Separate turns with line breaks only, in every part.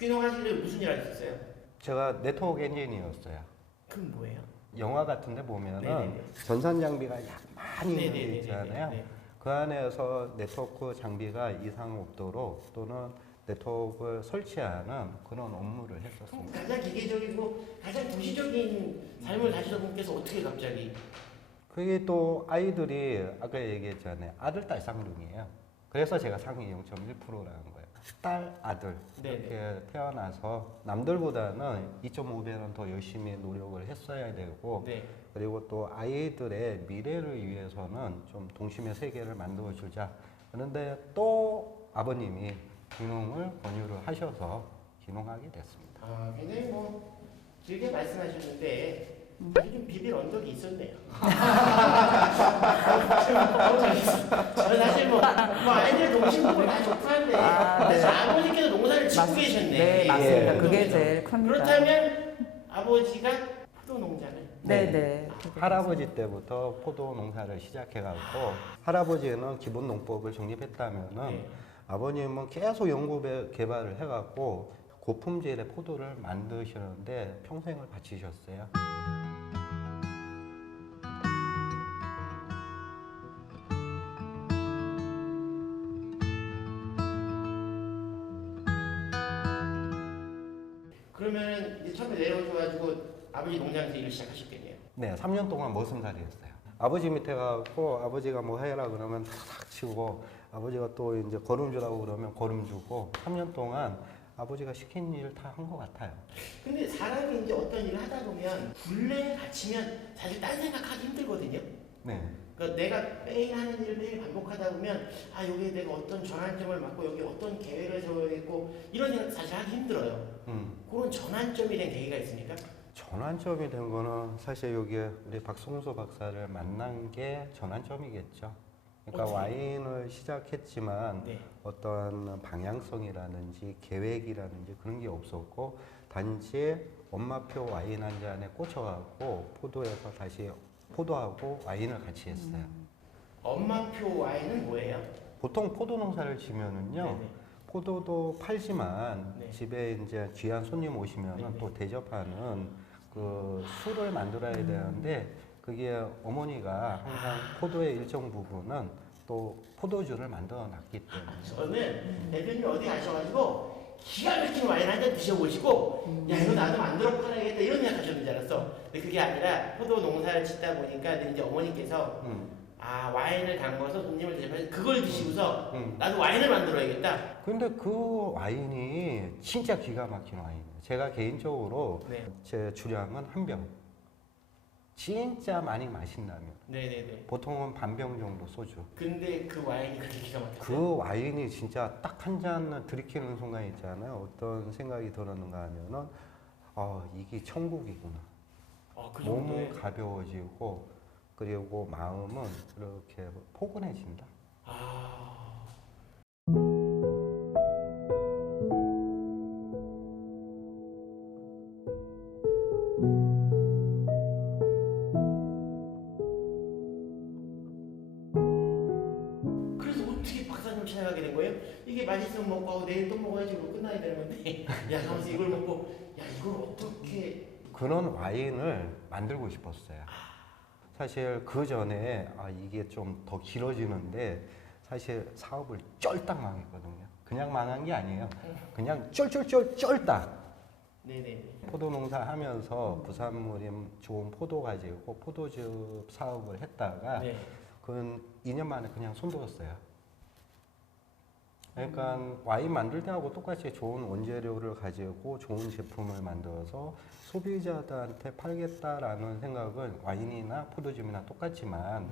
귀농하시려고 무슨 일 하셨어요?
제가 네트워크 엔지니어였어요.
그럼 뭐예요?
영화 같은데 보면은
네네네.
전산 장비가 약 많이 있는 게
네네네네네.
있잖아요.
네.
그 안에서 네트워크 장비가 이상 없도록 또는 네트워크를 설치하는 그런 업무를
그럼
했었습니다.
가장 기계적이고 가장 도시적인 삶을 사시던 분께서 어떻게 갑자기
그게 또 아이들이 아까 얘기했잖아요. 아들, 딸 쌍둥이에요. 그래서 제가 상위 0.1%라는 거예요. 딸, 아들
네네.
이렇게 태어나서 남들보다는 2.5배는 더 열심히 노력을 했어야 되고
네.
그리고 또 아이들의 미래를 위해서는 좀 동심의 세계를 만들어 주자. 그런데 또 아버님이 귀농을 권유를 하셔서 귀농하게 됐습니다.
아, 굉장히 뭐 길게 말씀하셨는데 아주 좀 비빌 언덕이 있었네요. 뭐, 뭐 아이들
아, 네.
사실 아버지께서 농사를 짓고
맞-
계셨네.
네, 맞습니다.
예.
그게 제일 큽니다.
그렇다면 아버지가 포도 농장을
네, 네.
할아버지 때부터 포도 농사를 시작해갖고 할아버지는 기본 농법을 정립했다면은
네.
아버님은 계속 연구 배- 개발을 해갖고 고품질의 포도를 만드시는데 평생을 바치셨어요.
아버지 농장에서 일을 시작하셨겠네요.
네, 3년 동안 머슴살이였어요. 아버지 밑에 가고 아버지가 뭐 해라 그러면 탁 치고 아버지가 또 이제 걸음 주라고 그러면 걸음 주고 3년 동안 아버지가 시킨 일다한 것 같아요.
근데 사람이 이제 어떤 일을 하다 보면 굴레에 갇히면 사실 딴 생각하기 힘들거든요.
네.
그러니까 내가 매일 하는 일을 매일 반복하다 보면 아 여기에 내가 어떤 전환점을 맞고 여기 어떤 계획을 세워야겠고 이런 생각 사실 하기 힘들어요.
음.
그런 전환점이 된 계기가 있습니까?
전환점이 된 거는 사실 여기 우리 박성수 박사를 만난 게 전환점이겠죠. 그러니까? 와인을 시작했지만
네.
어떤 방향성이라든지 계획이라든지 그런 게 없었고 단지 엄마표 와인 한 잔에 꽂혀갖고 포도에서 다시 포도하고 와인을 같이 했어요.
엄마표 와인은 뭐예요?
보통 포도 농사를 지면은요.
네네.
포도도 팔지만
네.
집에 이제 귀한 손님 오시면
네네.
또 대접하는 그 술을 만들어야 되는데 그게 어머니가 항상 포도의 일정 부분은 또 포도주를 만들어 놨기 때문에
저는 대표님 어디 가셔가지고 기가 막힌 와인 한 잔 드셔보시고 야 이거 나도 만들어 팔아야겠다 이런 생각하셨는 줄 알았어. 근데 그게 아니라 포도 농사를 짓다 보니까 이제 어머니께서
음.
아 와인을 담궈서 손님을 대접해서 그걸 드시고서
음.
나도 와인을 만들어야겠다.
근데 그 와인이 진짜 기가 막힌 와인이에요. 제가 개인적으로
네.
제 주량은 한 병. 진짜 많이 마신다면
네네네.
보통은 반 병 정도 소주.
근데 그 와인이 그렇게 기가 막혔어요.
그 와인이 진짜 딱 한 잔 들이키는 순간 있잖아요. 어떤 생각이 들었는가 하면은, 아, 이게 천국이구나.
어, 그
몸은
정도에
가벼워지고, 그리고 마음은 이렇게 포근해진다.
아 그래서 어떻게 박사님 찾아가게 된 거예요? 이게 맛있으면 먹고 하고 내일 또 먹어야지 이거 끝나야 되는 건데 야 하면서 이걸 먹고 야 이걸 어떻게
그런 와인을 만들고 싶었어요. 사실 그 전에, 아, 이게 좀 더 길어지는데, 사실 사업을 쩔딱 망했거든요. 그냥 망한 게 아니에요. 그냥 쩔쩔쩔 쩔딱.
네네네
포도 농사 하면서 부산물이 좋은 포도 가지고 포도즙 사업을 했다가
네.
그건 2년 만에 그냥 손들었어요. 그러니까 와인 만들 때하고 똑같이 좋은 원재료를 가지고 좋은 제품을 만들어서 소비자들한테 팔겠다라는 생각은 와인이나 포도즙이나 똑같지만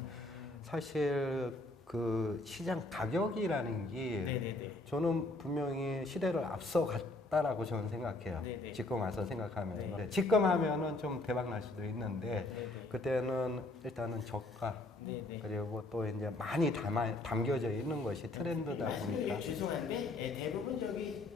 사실 그 시장 가격이라는 게
네네네
저는 분명히 시대를 앞서갔다라고 저는 생각해요.
네네.
지금 와서 생각하면.
네.
네. 지금 하면은 좀 대박 날 수도 있는데
네네
그때는 일단은 저가
네네
그리고 또 이제 많이 담아, 담겨져 있는 것이 트렌드다
말씀드리기
보니까
죄송한데 예, 대부분 저기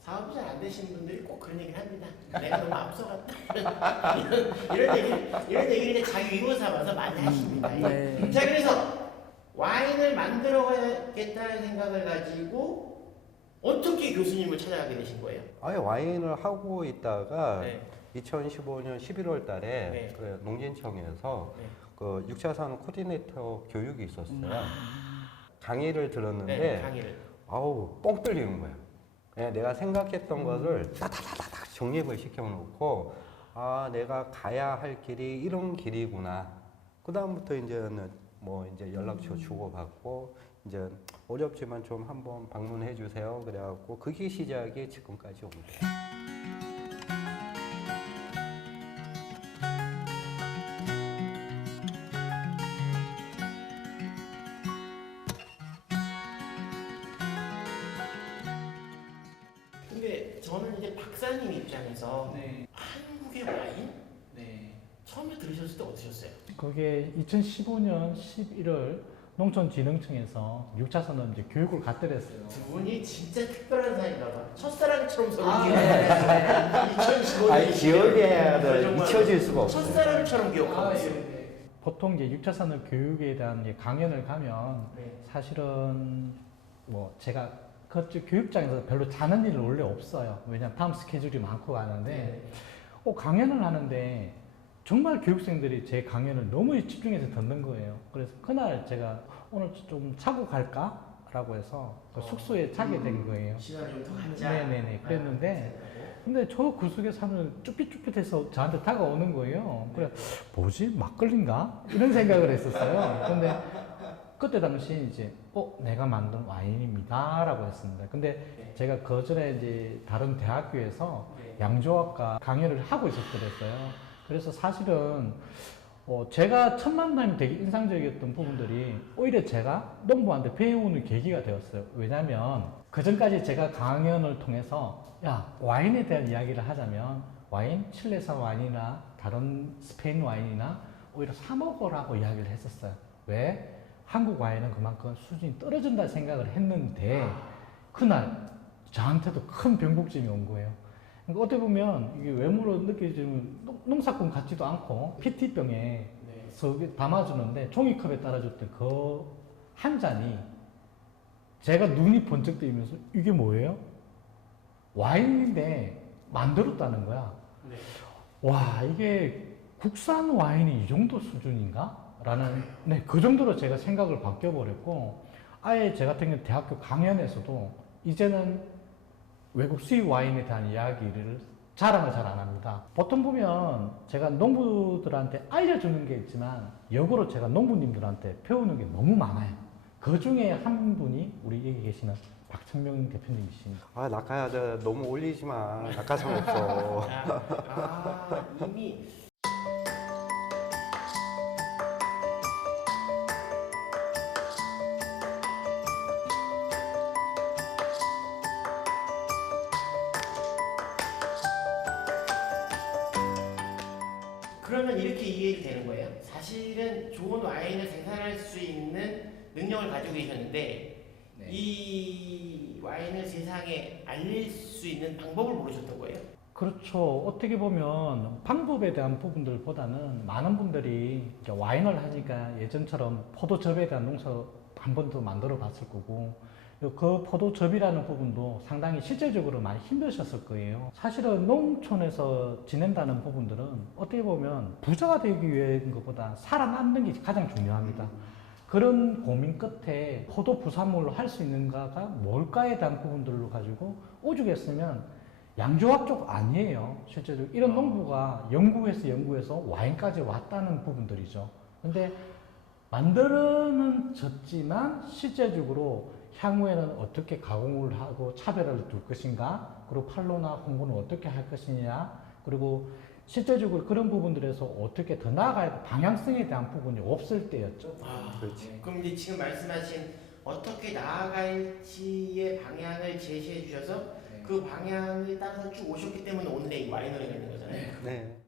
사업이 잘 안 되시는 분들이 꼭 그런 얘기를 합니다. 내가 너무 앞서갔다. 이런, 이런 얘기 이런 얘기를 자기 위로 삼아서 많이 하십니다.
네.
자 그래서 와인을 만들어 가겠다는 생각을 가지고 어떻게 교수님을 찾아가게 되신 거예요?
아예 와인을 하고 있다가
네.
2015년 11월 달에
네.
그 농진청에서
네.
그 6차 산업 코디네이터 교육이 있었어요. 강의를 들었는데
네, 강의를.
아우 뻥 뚫리는 거야. 예, 내가 생각했던 것을 따다다다닥 정립을 시켜놓고 아 내가 가야 할 길이 이런 길이구나. 그 다음부터 이제는 뭐 이제 연락처 주고받고 이제 어렵지만 좀 한번 방문해 주세요. 그래갖고 그게 시작이 지금까지 온 거예요.
저는 이제 박사님 입장에서
네.
한국의 와인
네.
처음에 들으셨을 때 어떠셨어요?
그게 2015년 11월 농촌진흥청에서 6차 산업 이제 교육을 갖더랬어요.
두 분이 진짜 특별한 사이인가 봐. 첫사랑처럼 서로
아,
기억하는 2015년
아니 기억에 잊혀질 수가 없어요.
첫사랑처럼 기억하고
아,
있어요.
예, 네. 보통 이제 6차 산업 교육에 대한 이제 강연을 가면
네.
사실은 뭐 제가 그쪽 교육장에서 별로 자는 일은 원래 없어요. 왜냐면 다음 스케줄이 많고 가는데
네.
어, 강연을 하는데 정말 교육생들이 제 강연을 너무 집중해서 듣는 거예요. 그래서 그날 제가 오늘 좀 자고 갈까? 라고 해서 그
어.
숙소에 자게 된 거예요.
시간을 좀더 갖자.
네네네. 그랬는데
아,
근데 저 구석에 사는 쭈삣쭈삣해서 저한테 다가오는 거예요. 그래 뭐지 막걸리인가 이런 생각을 했었어요. 근데 그때 당시 이제 어 내가 만든 와인입니다 라고 했습니다. 근데 제가 그 전에 이제 다른 대학교에서
네.
양조학과 강연을 하고 있었더랬어요. 그래서 사실은 어 제가 첫 만남이 되게 인상적이었던 부분들이 오히려 제가 농부한테 배우는 계기가 되었어요. 왜냐면 그 전까지 제가 강연을 통해서 야 와인에 대한 이야기를 하자면 와인 칠레산 와인이나 다른 스페인 와인이나 오히려 사 먹으라고 이야기를 했었어요. 왜? 한국 와인은 그만큼 수준이 떨어진다 생각을 했는데 그날 저한테도 큰 병복증이 온 거예요. 그러니까 어떻게 보면 이게 외모로 느껴지는 농- 농사꾼 같지도 않고 PT병에
네.
담아주는데 종이컵에 따라줬던 그 한 잔이 제가 눈이 번쩍 뜨이면서 이게 뭐예요? 와인인데 만들었다는 거야.
네.
와 이게 국산 와인이 이 정도 수준인가? 라는 네, 그 정도로 제가 생각을 바뀌어버렸고 아예 제 같은 경우 대학교 강연에서도 이제는 외국 수입 와인에 대한 이야기를 자랑을 잘 안 합니다. 보통 보면 제가 농부들한테 알려주는 게 있지만 역으로 제가 농부님들한테 배우는 게 너무 많아요. 그 중에 한 분이 우리 여기 계시는 박천명 대표님이십니다.
아 낙하야 저 너무 올리지 마. 낙하산 없어.
아, 아, 이미 그러면 이렇게 이해가 되는 거예요. 사실은 좋은 와인을 생산할 수 있는 능력을 가지고 계셨는데
네.
이 와인을 세상에 알릴 수 있는 방법을 모르셨던 거예요.
그렇죠. 어떻게 보면 방법에 대한 부분들보다는 많은 분들이 이제 와인을 하니까 예전처럼 포도즙에 대한 농사 한 번도 만들어 봤을 거고 그 포도즙이라는 부분도 상당히 실제적으로 많이 힘드셨을 거예요. 사실은 농촌에서 지낸다는 부분들은 어떻게 보면 부자가 되기 위한 것보다 살아남는 게 가장 중요합니다. 그런 고민 끝에 포도 부산물로 할 수 있는가가 뭘까에 대한 부분들로 가지고 오죽했으면 양조학 쪽 아니에요. 실제로 이런 농부가 연구해서 연구해서 와인까지 왔다는 부분들이죠. 근데 만들어는 졌지만 실제적으로 향후에는 어떻게 가공을 하고 차별화를 둘 것인가, 그리고 판로나 홍보는 어떻게 할 것이냐, 그리고 실제적으로 그런 부분들에서 어떻게 더 나아갈 방향성에 대한 부분이 없을 때였죠.
아,
그렇지.
그럼 이제 지금 말씀하신 어떻게 나아갈지의 방향을 제시해 주셔서 그 방향을 따라서 쭉 오셨기 때문에 오늘의 이 와이너리가 있는 거잖아요.
네.